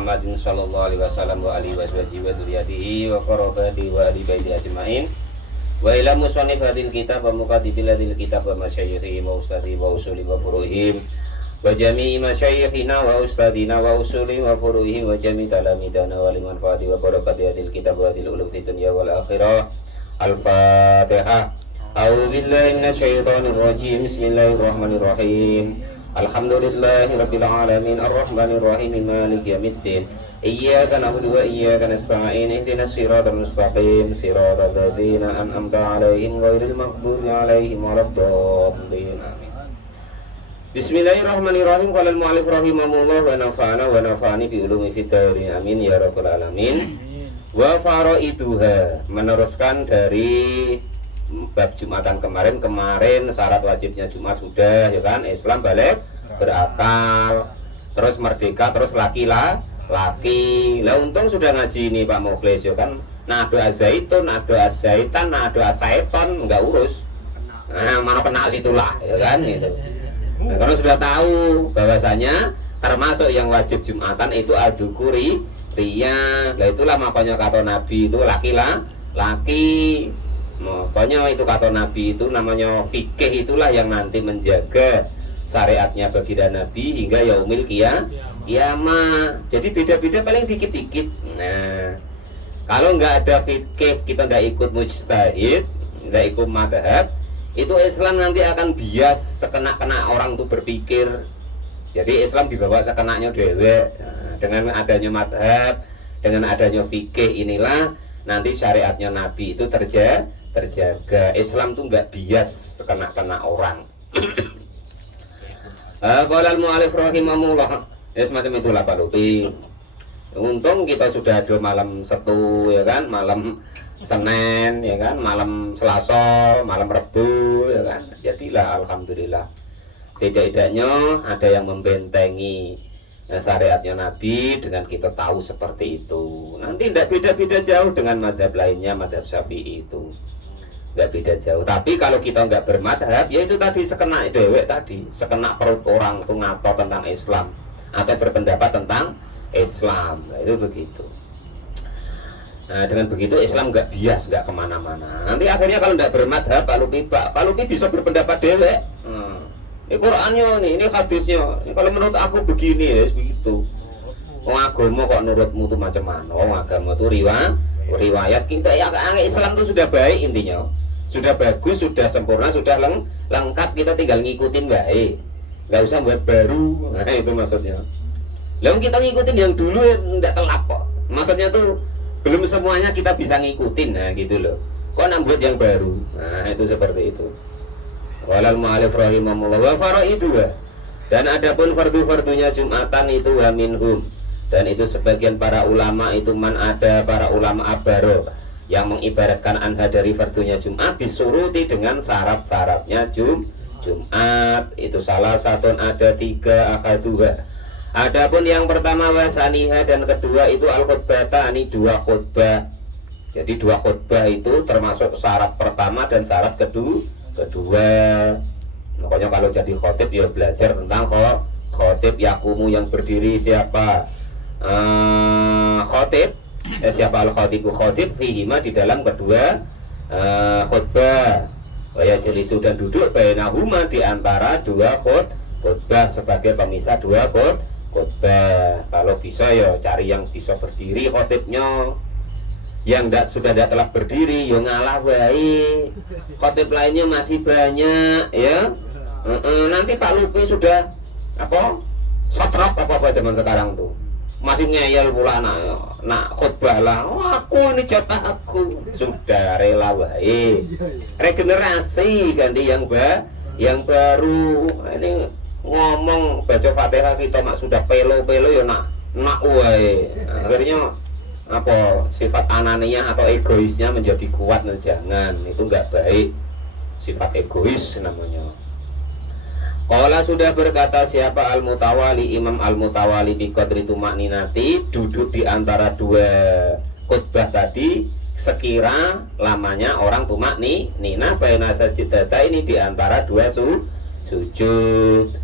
Muhammadin sallallahu alaihi wasallam wa alihi washabihi wa dzurriyyatihi wa qarabatihi wa ahli baiti ajmain. Wa ila musannif hadil kitab wa muqaddibil hadil kitab wa masyayikhi wa ustadhi wa usuli wa furuhim wa jami'i masyayikhina wa ustadina wa usuli wa furuhim wa jami'i talamidana wa liman fa'ati wa barakati hadil kitab wa hadil ulum fid dunya wal akhirah. Al-Fatihah. A'udzu billahi minasyaitonir rajim. Bismillahirrahmanirrahim. Alhamdulillahi rabbil alamin arrahmanir rahim maliki yaumiddin. Iyyaka na'budu wa iyyaka nasta'in. Ihdinas siratal mustaqim siratal ladzina an'amta 'alaihim ghairil maghdubi 'alaihim waladdallin. Amin. Bismillahirrahmanirrahim. Qala al-mu'allif rahimahullah wa nafa'ana wa nafa'ani bi ulumi fid dhairin. Amin ya rabbal alamin. Wa faraiduha, meneruskan dari bab Jumatan kemarin syarat wajibnya Jumat sudah, ya kan? Islam balik berakal, terus merdeka, terus laki. Lah untung sudah ngaji ini Pak Mukhlis, ya kan? Nah doa zaitun, nah doa zaitan, nah doa syaiton enggak urus. Nah mana kena situlah, ya kan? Gitu. Nah, kalau sudah tahu bahwasanya termasuk yang wajib Jumatan itu adzukuri ria, lah itulah makanya kata Nabi itu laki. Makanya itu kata Nabi itu namanya fikih, itulah yang nanti menjaga syariatnya baginda Nabi hingga yaumil kiamah. Jadi beda-beda paling dikit-dikit. Nah, kalau nggak ada fikih, kita nggak ikut mujtahid, nggak ikut madhab, itu Islam nanti akan bias sekena-kena orang tuh berpikir. Jadi Islam dibawa sekenanya dewe. Nah, dengan adanya madhab, dengan adanya fikih inilah nanti syariatnya Nabi itu terjaga. Islam tuh nggak bias kena orang. Qala al-mu'allif rahimahullah, ya semacam itulah Pak Lupi. Untung kita sudah ada malam Sabtu, ya kan, malam Senin, ya kan, malam Selasa, malam Rabu, ya kan. Jadilah alhamdulillah. Setidaknya ada yang membentengi syariatnya Nabi dengan kita tahu seperti itu. Nanti tidak beda-beda jauh dengan madhab lainnya, madhab Syafi'i itu nggak beda jauh. Tapi kalau kita nggak bermadhab, ya itu tadi sekena dewek tadi, sekena perut orang itu ngato tentang Islam atau berpendapat tentang Islam. Nah, itu begitu. Nah dengan begitu Islam nggak bias, nggak kemana-mana. Nanti akhirnya kalau nggak bermadhab, Pak Lupi bisa berpendapat dewek. Ini Qurannya nih, ini hadisnya. Ini kalau menurut aku begini ya, begitu. Agama kok menurutmu tuh macam mana? Agama tuh riwayat kita ya, Islam tuh sudah baik intinya. Sudah bagus, sudah sempurna, sudah lengkap, kita tinggal ngikutin baik. Nggak usah buat baru. Nah itu maksudnya. Lalu kita ngikutin yang dulu nggak telat kok. Maksudnya tuh belum semuanya kita bisa ngikutin, nah gitu loh. Kok nak buat yang baru? Nah itu seperti itu. Walal mu'alif rahimahullah wa faraiduha, dan adapun fardu-fardunya Jumatan itu wa minhum, dan itu sebagian para ulama itu ada para ulama abaro yang mengibaratkan anha dari fardunya Jumat bisuruti dengan syarat-syaratnya Jumat itu salah satu ada 3 akaduha. Adapun yang pertama wasaniha, dan kedua itu al-khutbata, ini 2 khutbah. Jadi 2 khutbah itu termasuk syarat pertama dan syarat kedua. Makanya kalau jadi khotib ya belajar tentang khotib yakumu, yang berdiri siapa, khotib, siapa al-khotibu khotib fihima, di dalam kedua khutbah. Waya jelisu, dan duduk bainahuma, di antara 2 khutbah sebagai pemisah 2 khutbah. Kalau bisa ya cari yang bisa berdiri khotibnya. Yang sudah tidak telah berdiri ya ngalah baik, khotib lainnya masih banyak ya. Nanti Pak Lupi sudah sotrok apa zaman sekarang tuh masih ngeyel pula nak khutbah lah. Aku ini jatah aku, sudah rela baik, regenerasi, ganti yang baru. Ini ngomong baca Fatihah kita mak sudah pelo ya nak wae. Akhirnya sifat ananiyah atau egoisnya menjadi kuat. Nah, jangan, itu nggak baik, sifat egois namanya. Qala, sudah berkata siapa al-mutawali, Imam al-mutawali bi qadri tumakninati, duduk di antara 2 khutbah tadi sekira lamanya orang tumakninah baina sajdata, ini di antara 2 sujud.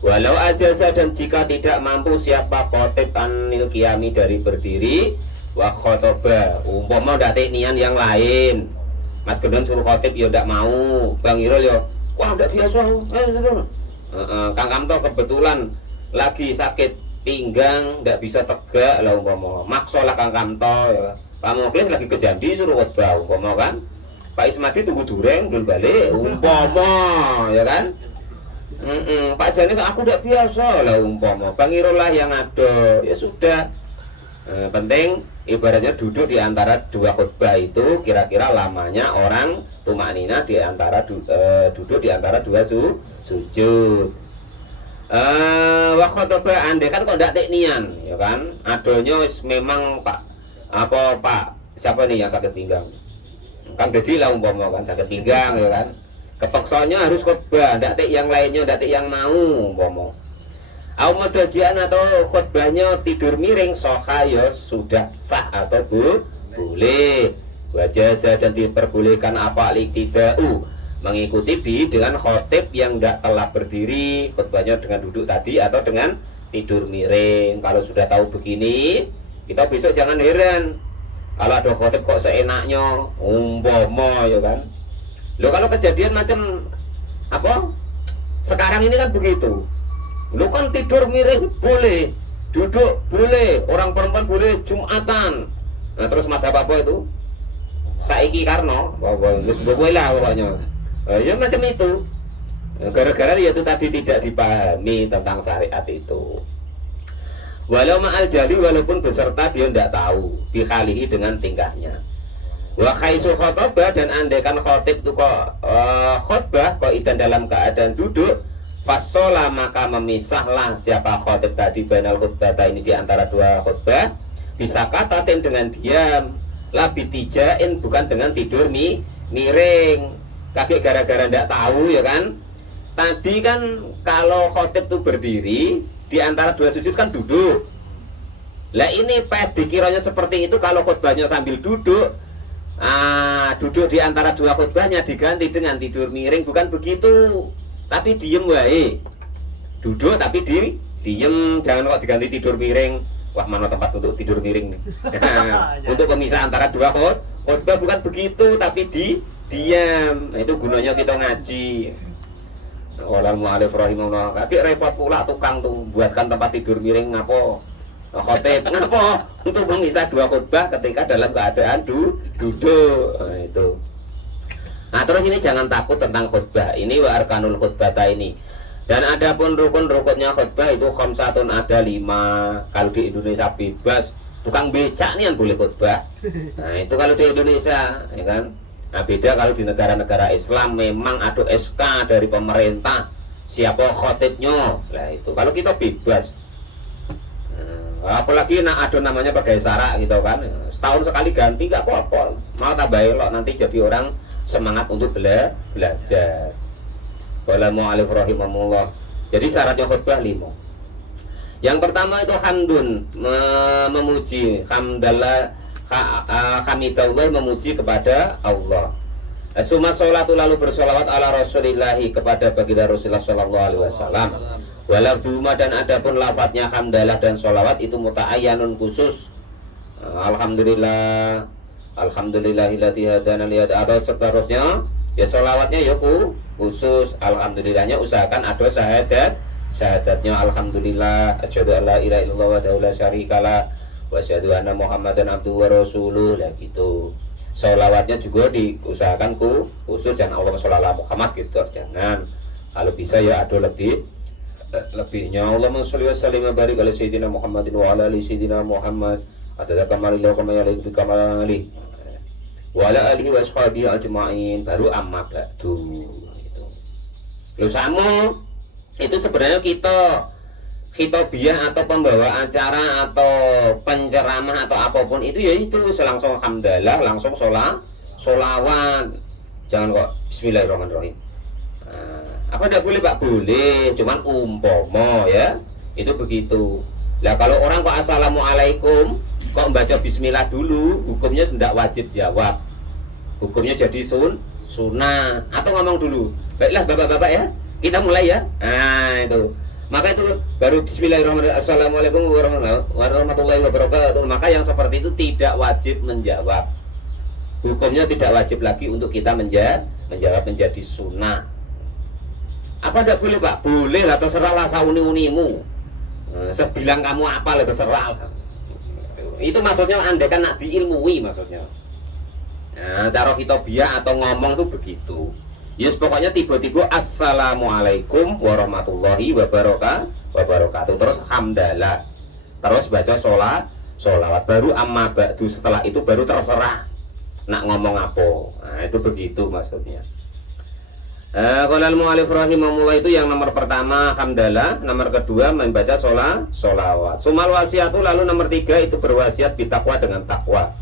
Walau ajasa, dan jika tidak mampu siapa khotib anil qiyami dari berdiri, wa khotoba, umpama ndak nian yang lain. Mas Gendon suruh khotib ya ndak mau. Bang Irul ya, wah ndak biasa. Kang Kamto kebetulan lagi sakit pinggang, ndak bisa tegak lah umpama. Maksa lah Kang Kamto ya. Pak Muklis lagi ke Jambi suruh khotbah umpama kan. Pak Ismadi tunggu dureng dul balik umpama ya kan. Pak Janis aku udah biasa lah umpama. Bang Irul lah yang ada, ya sudah. Penting ibaratnya duduk di antara dua khutbah itu kira-kira lamanya orang tumanina di antara duduk di antara dua sujud. Wa khutbah andai kan kok ndak teknian ya kan. Adonyo memang Pak siapa nih yang sakit pinggang? Kan Dedi lah umpama kan sakit pinggang ya kan. Kepaksanya harus khutbah, ndak yang lainnya, ndak yang mau umpama. Au mutajian atau khutbahnya tidur miring soha ya sudah sah atau boleh. Wajasa, dan diperbolehkan apa liktidau mengikuti dengan khotib yang ndak telah berdiri, khutbahnya dengan duduk tadi atau dengan tidur miring. Kalau sudah tahu begini, kita besok jangan heran kalau ada khotib kok seenaknya umpama ya kan. Lo kalau kejadian macam apa sekarang ini kan begitu. Lo kan tidur miring boleh, duduk boleh, orang perempuan boleh Jumatan. Nah terus madhab apa itu? Saiki Karno, wis boleh lah pokoknya. Ya macam itu. Gara-gara ya itu tadi tidak dipahami tentang syariat itu. Walau ma'al jali, walaupun beserta dia tidak tahu bihalihi dengan tingkahnya. Wa khaisu khotbah, dan andaikan khotib itu kok khotbah kok idan dalam keadaan duduk, fasola maka memisahlah siapa khotib tadi bainal khutbata ini di antara dua khutbah, bisa katatin dengan diam, labi tijain bukan dengan tidur miring. Kakek gara-gara ndak tahu ya kan. Tadi kan kalau khotib itu berdiri di antara dua sujud kan duduk. Lah ini dikiranya seperti itu kalau khutbahnya sambil duduk. Duduk di antara dua khutbahnya diganti dengan tidur miring, bukan begitu. Tapi diem wae. Duduk tapi diem, jangan kok diganti tidur miring. Wah, mana tempat untuk tidur miring nih. Untuk pemisah antara dua khutbah bukan begitu, tapi diam. Nah, itu gunanya kita ngaji. Walal mu'alif rahimahullah. Kakek repot pula tukang tuh buatkan tempat tidur miring ngapa? Khotib ngapa? Untuk memisah dua khutbah ketika dalam keadaan duduk. Nah, itu. Nah, terus ini jangan takut tentang khutbah. Ini wa arkanul khutbata ini. Dan adapun rukun-rukunnya khutbah itu khamsatun, ada 5. Kalau di Indonesia bebas, tukang becak nih yang boleh khutbah. Nah, itu kalau di Indonesia, ya kan? Nah, beda kalau di negara-negara Islam memang ada SK dari pemerintah siapa khotibnya. Lah itu kalau kita bebas. Apalagi ada namanya pegawai syarak gitu kan, setahun sekali ganti gak apa-apa, mau tambah elok, nanti jadi orang semangat untuk belajar. Walamu alif rahimahullah. Jadi syaratnya khutbah 5. Yang pertama itu hamdun, memuji, hamdallah, hamidallah, memuji kepada Allah. Suma sholatu, lalu bersolawat ala rasulillahi, kepada baginda Rasulullah sallallahu alaihi wasallam. Walau duma, dan adapun lafadznya hamdalah dan sholawat itu muta'ayyanun khusus. Alhamdulillah, alhamdulillahilladzi hadana li hadza, atau seterusnya ya sholawatnya ya khusus. Alhamdulillahnya usahakan ada syahadatnya alhamdulillah, asyhadu an la ilaha illallah wa la syarikalah wa asyhadu anna muhammadan abduhu wa rasuluh. Lah gitu. Sholawatnya juga diusahakan khusus, jangan Allahumma sholli ala Muhammad gitu, jangan. Kalau bisa ya ada lebihnya Allahumma sholli wa sallim wa barik ala sayyidina Muhammadin wa ala ali sayyidina Muhammad adada kamalillah kama yaliq bi kamali wa ala alihi wa ashabihi ajma'in, baru amma ba'du itu. Lu sama itu sebenarnya kita khitobiyah atau pembawa acara atau penceramah atau apapun itu ya itu langsung hamdalah, langsung sholawat, jangan kok bismillahirrahmanirrahim. Apa tidak boleh Pak? Boleh, cuman umpama ya itu begitu. Lah kalau orang kok assalamualaikum kok membaca bismillah dulu, hukumnya tidak wajib jawab, hukumnya jadi sunnah. Atau ngomong dulu, baiklah bapak-bapak ya, kita mulai ya. Nah itu Maka itu baru bismillahirrahmanirrahim, assalamualaikum warahmatullahi wabarakatuh. Maka yang seperti itu tidak wajib menjawab. Hukumnya tidak wajib lagi untuk kita menjawab menjadi sunnah. Apa tidak boleh Pak? Boleh lah, terserah lah sauni-unimu. Sebilang kamu apa lah terserah. Itu maksudnya andaikan nak diilmui maksudnya. Nah, cara kita biak atau ngomong tuh begitu. Yes, pokoknya tiba-tiba assalamualaikum warahmatullahi wabarakatuh. Terus hamdalah. Terus baca sholawat. Baru amma ba'du, setelah itu baru terserah nak ngomong apa. Nah, itu begitu maksudnya. Kalau al-mu'alif rahimahullah itu yang nomor pertama hamdalah, nomor kedua membaca sholawat. Sumal wasiatu, lalu nomor tiga itu berwasiat bitakwa dengan takwa.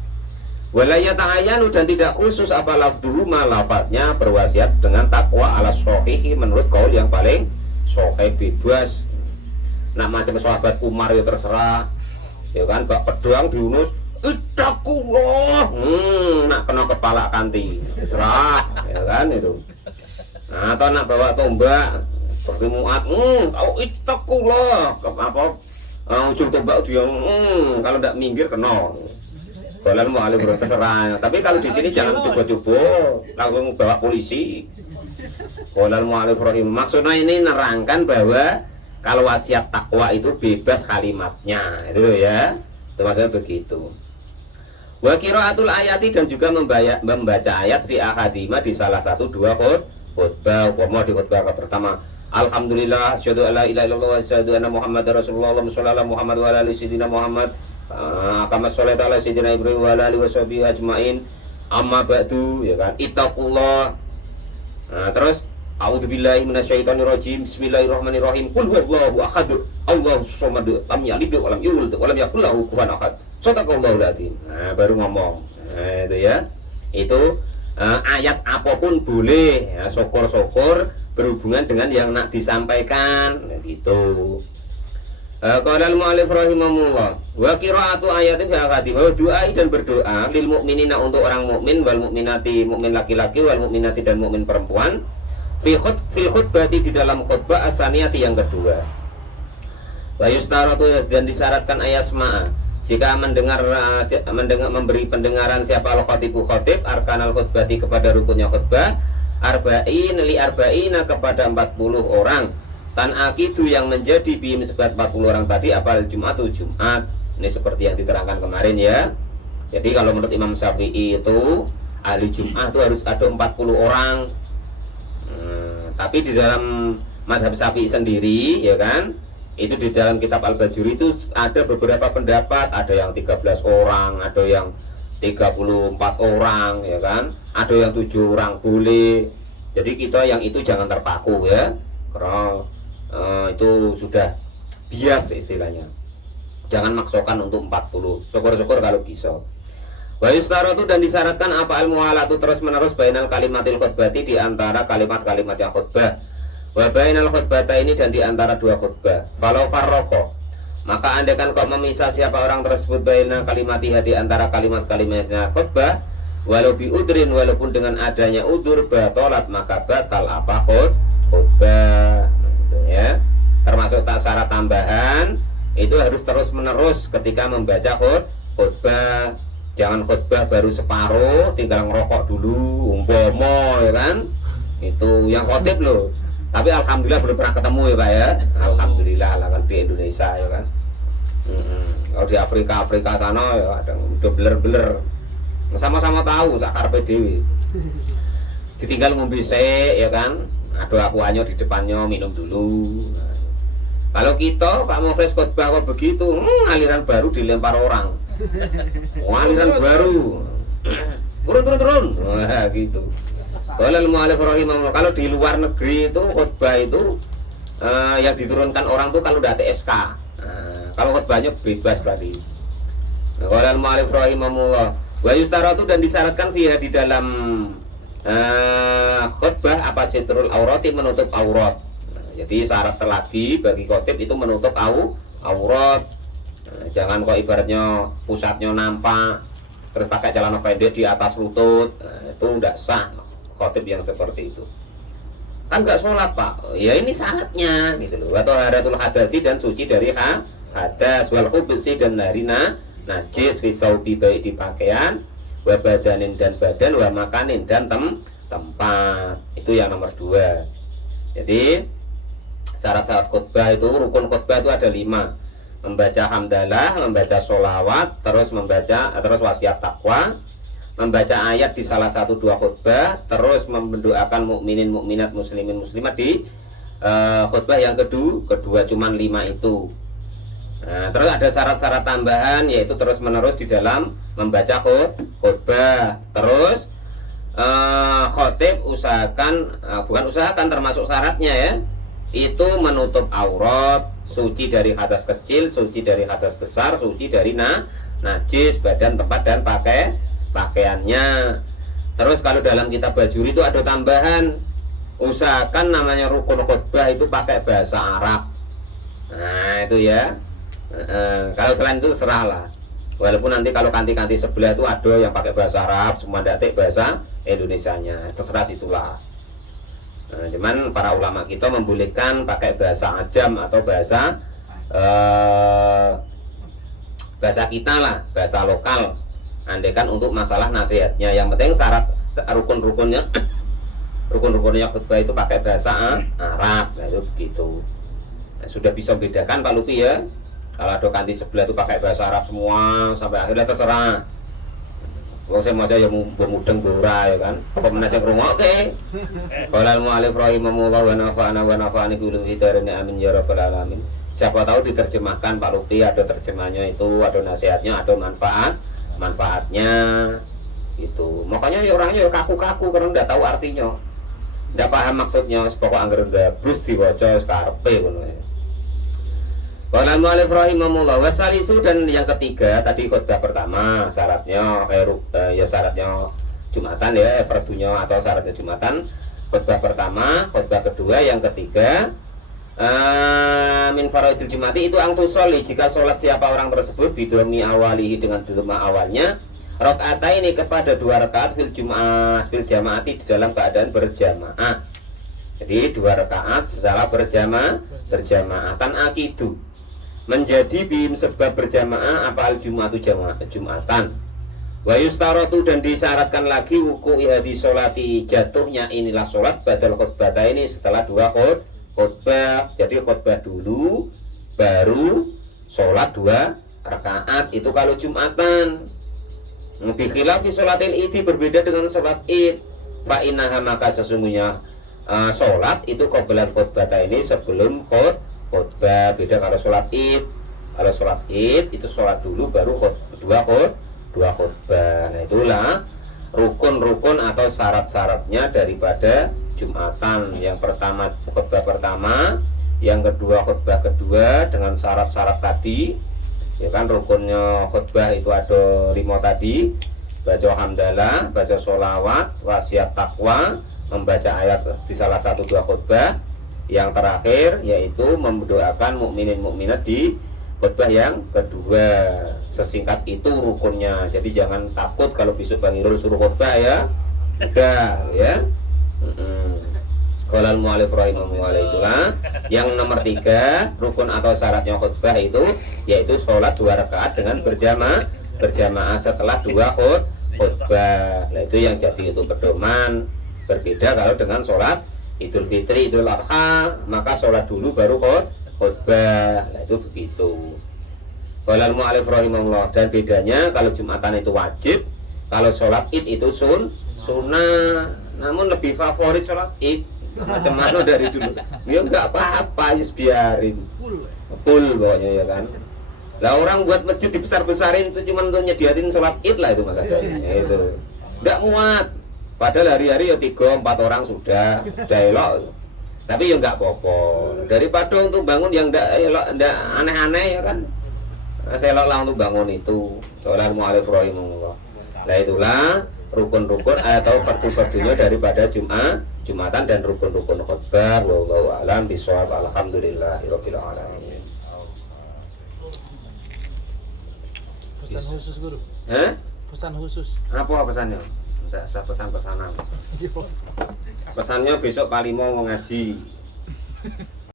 Walaya ta'ayanu, dan tidak khusus apa lafduhu lafadznya berwasiat dengan takwa ala sahih menurut kaul yang paling sahih, bebas. Nak macam sahabat Umar ya terserah. Ya kan, bak pedang diunus ittaqullah. Nak kena kepala kanti terserah, ya kan itu. Nah, atau nak bawa tombak seperti Mu'ad, kau ittaqullah, apa ujung tombak dia, kalau tidak minggir kena. Kalau mau alih terserah. Tapi kalau di sini jangan coba-coba langsung bawa polisi. Kalau mau alih maksudnya ini nerangkan bahwa kalau wasiat takwa itu bebas kalimatnya, itu ya. Itu maksudnya begitu. Wa qiraatul ayati, dan juga membaca ayat fi ahadima di salah satu dua khutbah. Umpama di khutbah pertama, alhamdulillah asyhadu alla ilaha illallah wa asyhadu anna muhammadar rasulullah, Allahumma shalli ala Muhammad wa ala ali sayyidina Muhammad, kama sholata ala sayyidina Ibrahim wa ala alihi washabihi ajmain, amma ba'du, ya kan, ittaqullah. Nah, terus a'udzubillahi minasyaitonirrajim, bismillahirrahmanirrahim, qul huwallahu ahad, Allahus samad, lam yalid wa lam yulad wa lam yakul lahu kufuwan ahad, shadaqallahul adzim. Nah, baru ngomong. Nah, itu ya. Itu ayat apapun boleh ya, syukur-syukur berhubungan dengan yang nak disampaikan, nah, gitu. Qala al-mu'allif rahimahullah wa qira'atu ayatin fi akhadimah, doa dan berdoa lil mukminina, untuk orang mukmin, wal mukminati, mukmin laki-laki, wal mukminati, dan mukmin perempuan, fil khutbati, di dalam khutbah asaniyati, yang kedua. Wa yustaratu, dan disyaratkan ayasma'a, jika mendengar memberi pendengaran siapa al-khatibu khatib, arkanal khutbati, kepada rukunnya khutbah, arba'in li arba'ina, kepada 40 orang, tan akidu, yang menjadi bihim sebat 40 orang tadi, apal Jum'atu, Jumat. Ini seperti yang diterangkan kemarin ya. Jadi kalau menurut Imam Syafi'i itu ahli Jum'ah itu harus ada 40 orang. Tapi di dalam mazhab Syafi'i sendiri, ya kan, itu di dalam kitab Al-Bajuri itu ada beberapa pendapat, ada yang 13 orang, ada yang 34 orang, ya kan, ada yang 7 orang boleh. Jadi kita yang itu jangan terpaku ya, karena itu sudah bias istilahnya. Jangan maksokan untuk 40, syukur-syukur kalau bisa. Wa yustaratu, dan disyaratkan apa al-mu'alatu, terus menerus bainal kalimatil khutbati, di antara kalimat-kalimat yang khutbah, wa bainal khutbata, ini, dan di antara dua khutbah. Kalau farraqo, maka andaikan kok memisah siapa orang tersebut bainal kalimatiha, di antara kalimat-kalimatnya khutbah, walau bi udrin, walaupun dengan adanya udur, batolat, maka batal apa khutbah, ya. Termasuk tak syarat tambahan itu harus terus menerus ketika membaca khutbah. Jangan khutbah baru separuh tinggal ngerokok dulu umpama, ya kan, itu yang khotib loh. Tapi alhamdulillah belum pernah ketemu ya Pak ya. Alhamdulillah lah, kan di Indonesia ya kan. Kalau di Afrika sana ya ada udah beler-beler, sama-sama tahu sakar PDW, ditinggal ngombe sik, ya kan, ada akuannya di depannya, minum dulu. Kalau kita Pak Muflis khutbah kok begitu, aliran baru dilempar orang. Aliran baru, turun. Wah gitu. Kalau al-mu'allif rahimahullah, kalau di luar negeri itu khutbah itu yang diturunkan orang tuh kalau udah TSK. Kalau khutbahnya bebas tadi. Kalau al-mu'allif rahimahullah, wa yustaratu, dan disyaratkan fiha, di dalam khutbah, apa sitrul aurati, menutup aurat. Jadi syarat lagi bagi khotib itu menutup aurat. Jangan kok ibaratnya pusatnya nampak terus pakai celana pendek di atas lutut, itu tidak sah khotib yang seperti itu. kan nggak sholat Pak. Ya ini syaratnya gitu loh. Atau haratul hadasi dan suci dari hadas, wal khubsi dan narina najis, fisaubi baik di pakaian, wa badanin dan badan, wa makanin dan tempat. Itu yang nomor 2. Jadi syarat-syarat khutbah itu, rukun khutbah itu ada 5. Membaca hamdalah, membaca sholawat, terus wasiat takwa, membaca ayat di salah satu 2 khutbah, terus mendoakan mukminin mukminat muslimin muslimat di khutbah yang kedua cuman 5 itu. Nah, terus ada syarat-syarat tambahan, yaitu terus menerus di dalam membaca khutbah. Terus khotib bukan termasuk syaratnya ya, itu menutup aurat, suci dari hadas kecil, suci dari hadas besar, suci dari najis badan, tempat dan pakaiannya. Terus kalau dalam kitab bajuri itu ada tambahan, usahakan namanya rukun khutbah itu pakai bahasa Arab. Nah itu ya. Kalau selain itu serahlah. Walaupun nanti kalau kanti-kanti sebelah itu ada yang pakai bahasa Arab, semua datik bahasa Indonesianya, terserah situlah. Nah, cuman para ulama kita membolehkan pakai bahasa ajam atau bahasa kita lah, bahasa lokal. Andaikan untuk masalah nasihatnya, yang penting syarat rukun-rukunnya khutbah itu pakai bahasa Arab. Nah itu begitu. Nah, sudah bisa membedakan Pak Lupi ya. Kalau ada kanti sebelah itu pakai bahasa Arab semua sampai akhirnya terserah. Wong saya maca ya mudeng bora ya kan. Apa meneh sing ngrungokke. Qala al-mu'allif rahimahullah wa nafa'ani kullu hidarin amin ya rabbal alamin. Siapa tahu diterjemahkan Pak Lupi, ada terjemahnya itu, ada nasihatnya, ada manfaatnya itu. Makanya ya orangnya ya kaku-kaku karena enggak tahu artinya. Enggak paham maksudnya, pokok angger gabrus diwaca karepe ngono ya. Qala al-mu'allif rahimahullah wasalisu, dan yang ketiga tadi khutbah pertama syaratnya syaratnya Jumatan ya, fardunya atau syaratnya Jumatan. Khutbah pertama, khutbah kedua, yang ketiga min faraidil jumati itu angtusoli, jika sholat siapa orang tersebut bidomi awalihi dengan doma awalnya, rakaat ini kepada 2 rakaat fil jamaati di dalam keadaan berjamaah. Jadi 2 rakaat secara berjamaah tan akidu menjadi bim sebab berjamaah apa al jumatan. Wa yustaratu, dan disyaratkan lagi wuku ihadi sholati, jatuhnya inilah sholat badal khutbah ini setelah 2 khutbah. Jadi khutbah dulu baru sholat 2 rakaat, itu kalau Jumatan. Bi khilafi sholatil idi, berbeda dengan sholat id. Fa innaha, maka sesungguhnya sholat itu qabla khutbah ini sebelum khutbah. Beda kalau sholat id. Kalau sholat id itu sholat dulu baru dua khutbah. Nah itulah rukun-rukun atau syarat-syaratnya daripada Jumatan. Yang pertama khutbah pertama, yang kedua khutbah kedua dengan syarat-syarat tadi ya kan. Rukunnya khutbah itu ada 5 tadi: baca hamdalah, baca sholawat, wasiat takwa, membaca ayat di salah satu 2 khutbah. Yang terakhir yaitu mendoakan mukminin mukminat di khutbah yang kedua. Sesingkat itu rukunnya. Jadi jangan takut kalau besok Bang Irul suruh khutbah ya. Udah ya. Qala al-mu'allif rahimahullah, itulah yang nomor 3 rukun atau syaratnya khutbah itu, yaitu sholat 2 rakaat dengan berjamaah setelah 2 khutbah. Nah itu yang jadi untuk pedoman. Berbeda kalau dengan sholat Idul Fitri, Idul Adha, maka sholat dulu baru khutbah. Nah itu begitu. Qala al-mu'allif rahimahullah, dan bedanya kalau Jumatan itu wajib, kalau sholat id itu sunnah. Namun lebih favorit sholat id. Macam mana dari dulu? Ya enggak apa-apa, ya biarin. Full pokoknya ya kan. Lah orang buat masjid dibesar-besarin itu cuma untuk nyediatin sholat id lah itu Mas Adanya. Itu. Enggak muat. Padahal hari-hari ya 3-4 orang sudah elok. Tapi ya enggak apa-apa. Daripada untuk bangun yang enggak aneh-aneh ya kan. Saya eloklah untuk bangun itu. Qala al-mu'allif rahimahullah. Nah itulah rukun-rukun atau fardu-fardunya daripada Jumatan dan rukun-rukun khutbah. Wallahu a'lam bishawab. Alhamdulillahirabbil alamin. Pesan khusus guru. Hah? Pesan khusus. Apa pesannya? Tidak usah pesan-pesanan. Yo. Pesannya besok Pak Limo mau ngaji.